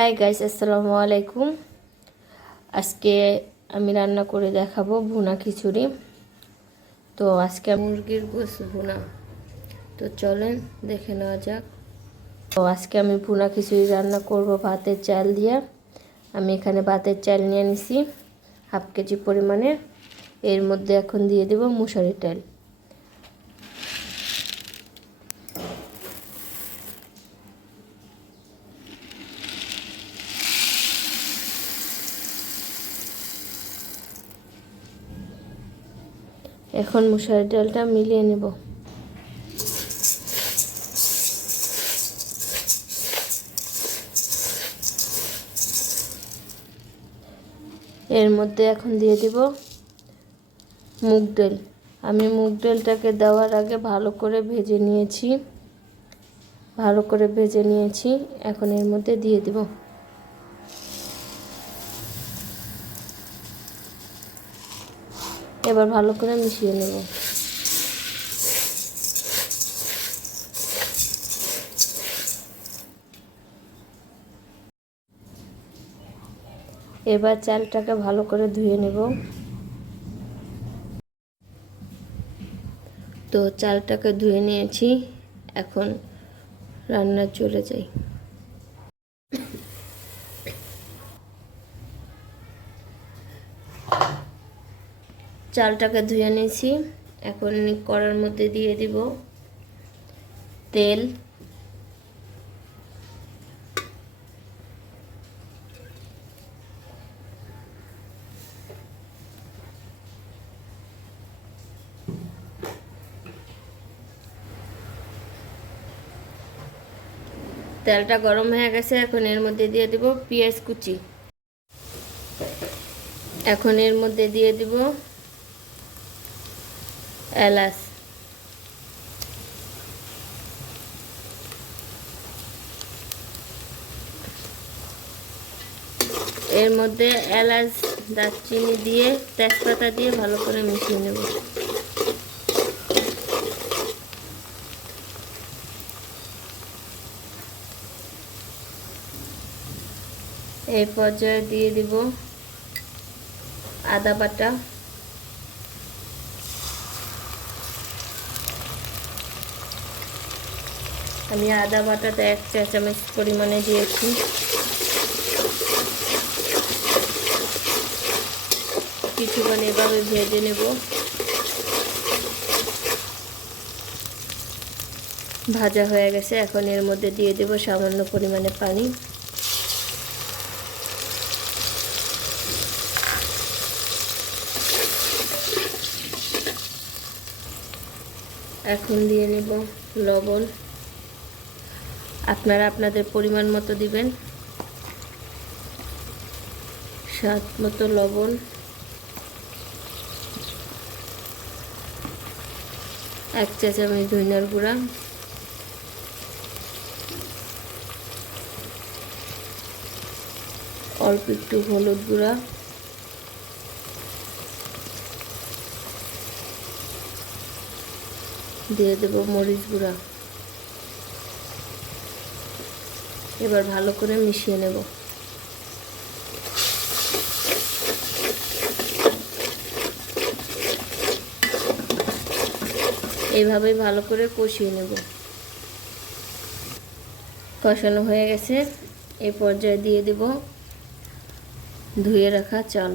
Hi guys আসসালামু আলাইকুম আজকে আমি রান্না করে দেখাবো ভুনা খিচুড়ি। তো আজকে মুরগির গোস ভুনা। তো চলেন দেখে নেওয়া যাক। তো আজকে আমি ভুনা খিচুড়ি রান্না করব ভাতের চাল দিয়ে। আমি এখানে ভাতের চাল নিয়ে নিছি, হাফ কেজি পরিমাণে। এর মধ্যে এখন দিয়ে দেব মুসারি ডাল। এখন মুসারি ডালটা মিলিয়ে নেব। এর মধ্যে এখন দিয়ে দিব মুগ ডাল। আমি মুগ ডালটাকে দেওয়ার আগে ভালো করে ভেজে নিয়েছি। ভালো করে ভেজে নিয়েছি। এখন এর মধ্যে দিয়ে দিব। এবার ভালো করে মিশিয়ে নেব। এবার চালটাকে ভালো করে ধুয়ে নেব। তো চালটাকে ধুয়ে নিয়েছি, এখন রান্না চলে যাই। চালটাকে ধুয়ে নিয়েছি। এখন কড়ার মধ্যে দিয়ে দিব তেল। তেলটা গরম হয়ে গেছে, এখন এর মধ্যে দিয়ে দিব পেঁয়াজ কুচি। এখন এর মধ্যে দিয়ে দিব এলাচ। এর মধ্যে এলাচ, দারচিনি দিয়ে তেজপাতা দিয়ে ভালো করে মিশিয়ে নেব। এই পর্যায়ে দিয়ে দিব আদা বাটা। আমি আদা বাটাটা এক চা চামচ পরিমাণে দিয়েছি। কিছুক্ষণ এভাবে ভেজে নেব। ভাজা হয়ে গেছে, এখন এর মধ্যে দিয়ে দেব সামান্য পরিমাণে পানি। এখন দিয়ে নেব লবণ। আপনারা আপনাদের পরিমাণ মতো দিবেন। স্বাদ মতো লবণ। এক চা চামচ ধনিয়ার গুঁড়া। অল্প একটু হলুদ গুঁড়া। দিয়ে দেব মরিচ গুঁড়া। এবার ভালো করে মিশিয়ে নেব। এইভাবেই ভালো করে কষিয়ে নেব। কষানো হয়ে গেছে। এই পর্যায়ে দিয়ে দেব ধুয়ে রাখা চাল।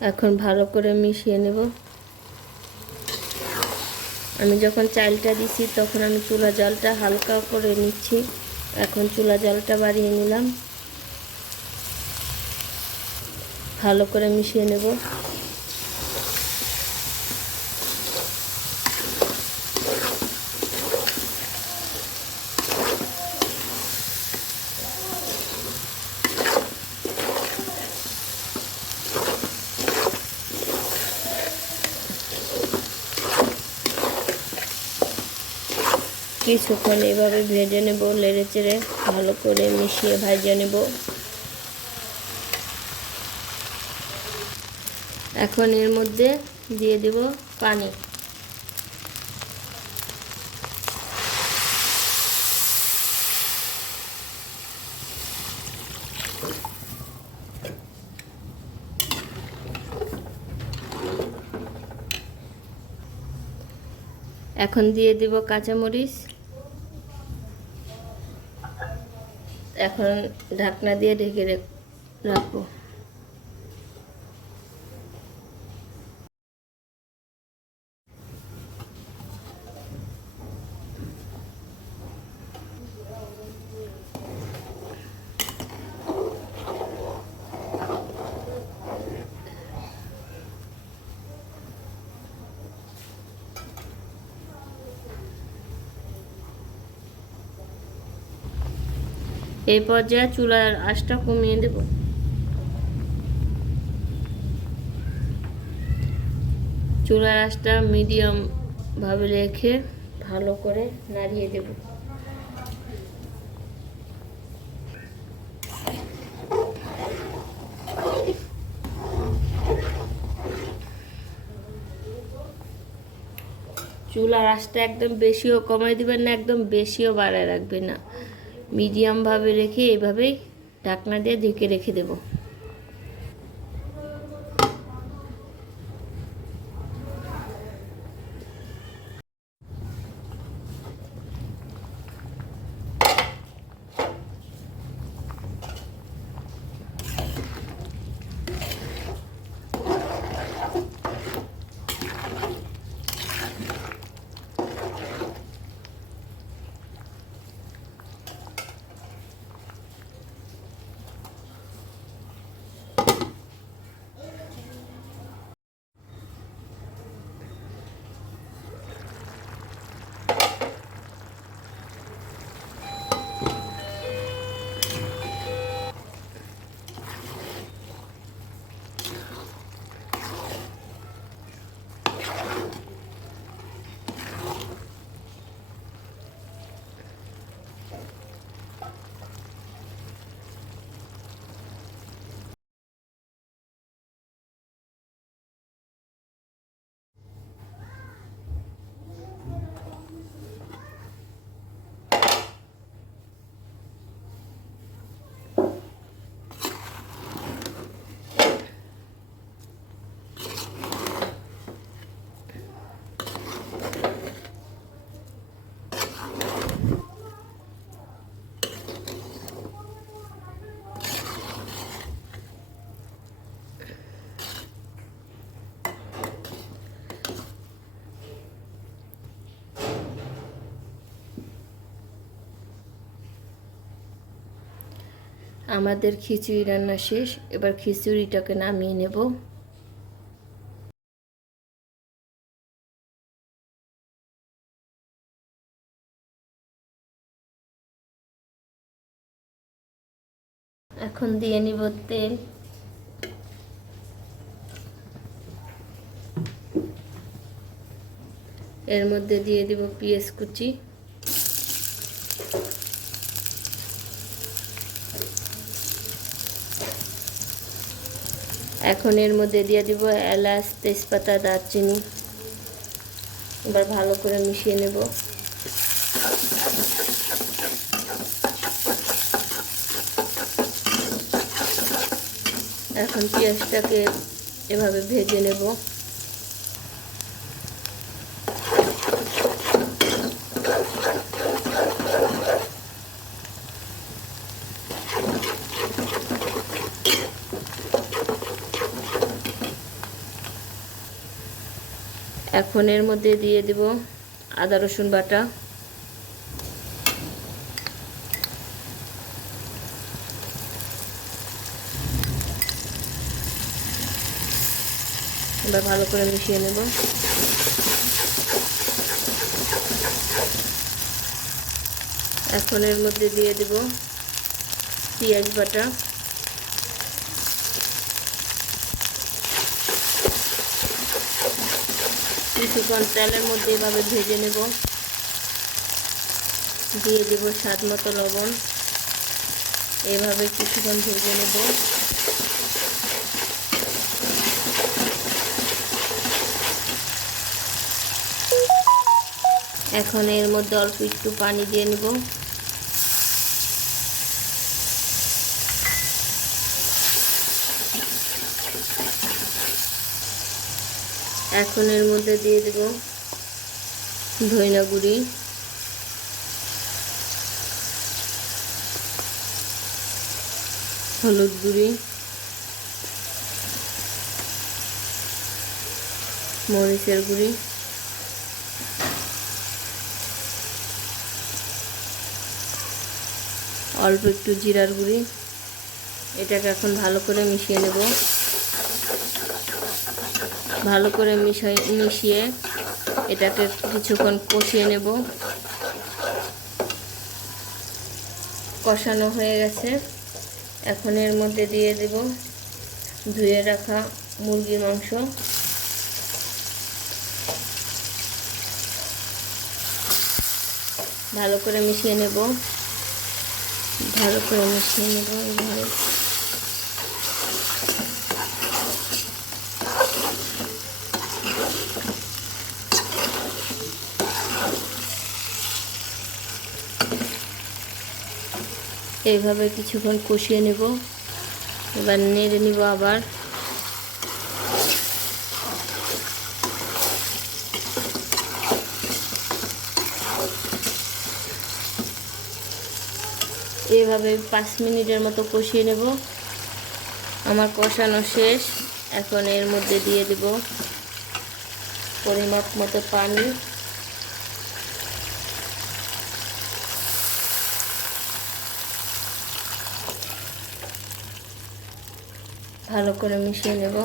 এখন ভালো করে মিশিয়ে নেব। আমি যখন চালটা দিছি তখন আমি চুলা জলটা হালকা করে নিচ্ছি। এখন চুলা জলটা বাড়িয়ে নিলাম। ভালো করে মিশিয়ে নেব। কিছুক্ষণ এভাবে ভেজে নেব লেড়ে চেড়ে ভালো করে মিশিয়ে ভাজে নেব। এখন এর মধ্যে দিয়ে দেব পানি। এখন দিয়ে দেব কাঁচামরিচ। এখন ঢাকনা দিয়ে ঢেকে রেখ- রাখব। এই পর্যায়ে চুলার আঁচটা কমিয়ে দেব। চুলার আঁচটা মিডিয়াম ভাবে রেখে ভালো করে নাড়িয়ে দেব। চুলার আঁচটা একদম বেশিও কমাই দিবেন না, একদম বেশিও বাড়ায় রাখবেন না। মিডিয়ামভাবে রেখে এভাবেই ঢাকনা দিয়ে ঢেকে রেখে দেব। আমাদের খিচুড়ি রান্না শেষ, এবার খিচুড়িটাকে নামিয়ে নেব। এখন দিয়ে নিব তেল। এর মধ্যে দিয়ে দিব পেঁয়াজ কুচি। এখন এর মধ্যে দিয়ে দিব এলাচ, তেজপাতা, দারচিনি। এবার ভালো করে মিশিয়ে নেব। এখন পেঁয়াজটাকে এভাবে ভেজে নেব। এখন এর মধ্যে দিয়ে দেব আদা, রসুন বাটা। এবার ভালো করে মিশিয়ে নেব। এখন এর মধ্যে দিয়ে দেব পেঁয়াজ বাটা। কিছুক্ষণ তেলের মধ্যে এভাবে ভেজে নেব। দিয়ে দেব স্বাদ মতো লবণ। এভাবে কিছুক্ষণ ভেজে নেব। এখন এর মধ্যে অল্প একটু পানি দিয়ে নেব। এখন এর মধ্যে দিয়ে দেব ধইনা গুঁড়ি। হলুদ গুঁড়ি। মরিচের গুঁড়ি। অল্প একটু জিরার গুঁড়ি। এটাকে এখন ভালো করে মিশিয়ে নেব। ভালো করে মিশিয়ে মিশিয়ে এটাকে কিছুক্ষণ কষিয়ে নেব। কষানো হয়ে গেছে। এখন এর মধ্যে দিয়ে দেব ধুয়ে রাখা মুরগির মাংস। ভালো করে মিশিয়ে নেব। ভালো করে মিশিয়ে নেব এইভাবে কিছুক্ষণ কষিয়ে নেব। এবার নেড়ে নিব আবার। এইভাবে পাঁচ মিনিটের মতো কষিয়ে নেব। আমার কষানো শেষ। এখন এর মধ্যে দিয়ে দেব পরিমাপ মতো পানি। ভালো করে মিশিয়ে নেব।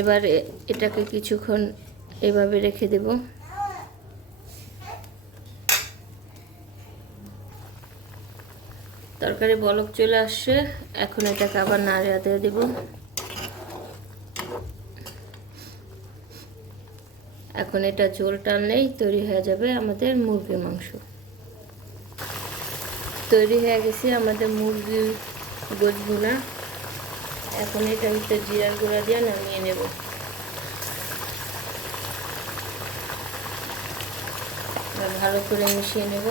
এবার এটাকে কিছুক্ষণ এভাবে রেখে দেব। তরকারি বলক চলে আসছে। এখন এটাকে আবার নাড়িয়ে দিয়ে দেবো। এখন এটা ঝোল টানলেই তৈরি হয়ে যাবে আমাদের মুরগির মাংস। তৈরি হয়ে গেছে আমাদের মুরগির গোছ এখন এটা ভিতরে জিরার গুঁড়া দিয়ে নামিয়ে নেব। ভালো করে মিশিয়ে নেব।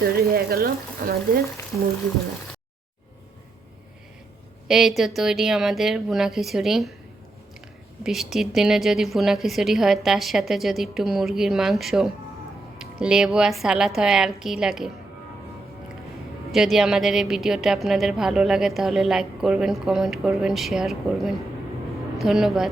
তৈরি হয়ে গেল আমাদের মুরগি ভুনা। এই তো তৈরি আমাদের ভুনা খিচুড়ি। বৃষ্টির দিনে যদি ভুনা খিচুড়ি হয়, তার সাথে যদি একটু মুরগির মাংস, লেবু আর সালাদ হয়, আর কি লাগে? যদি আমাদের এই ভিডিওটা আপনাদের ভালো লাগে, তাহলে লাইক করবেন কমেন্ট করবেন শেয়ার করবেন। ধন্যবাদ।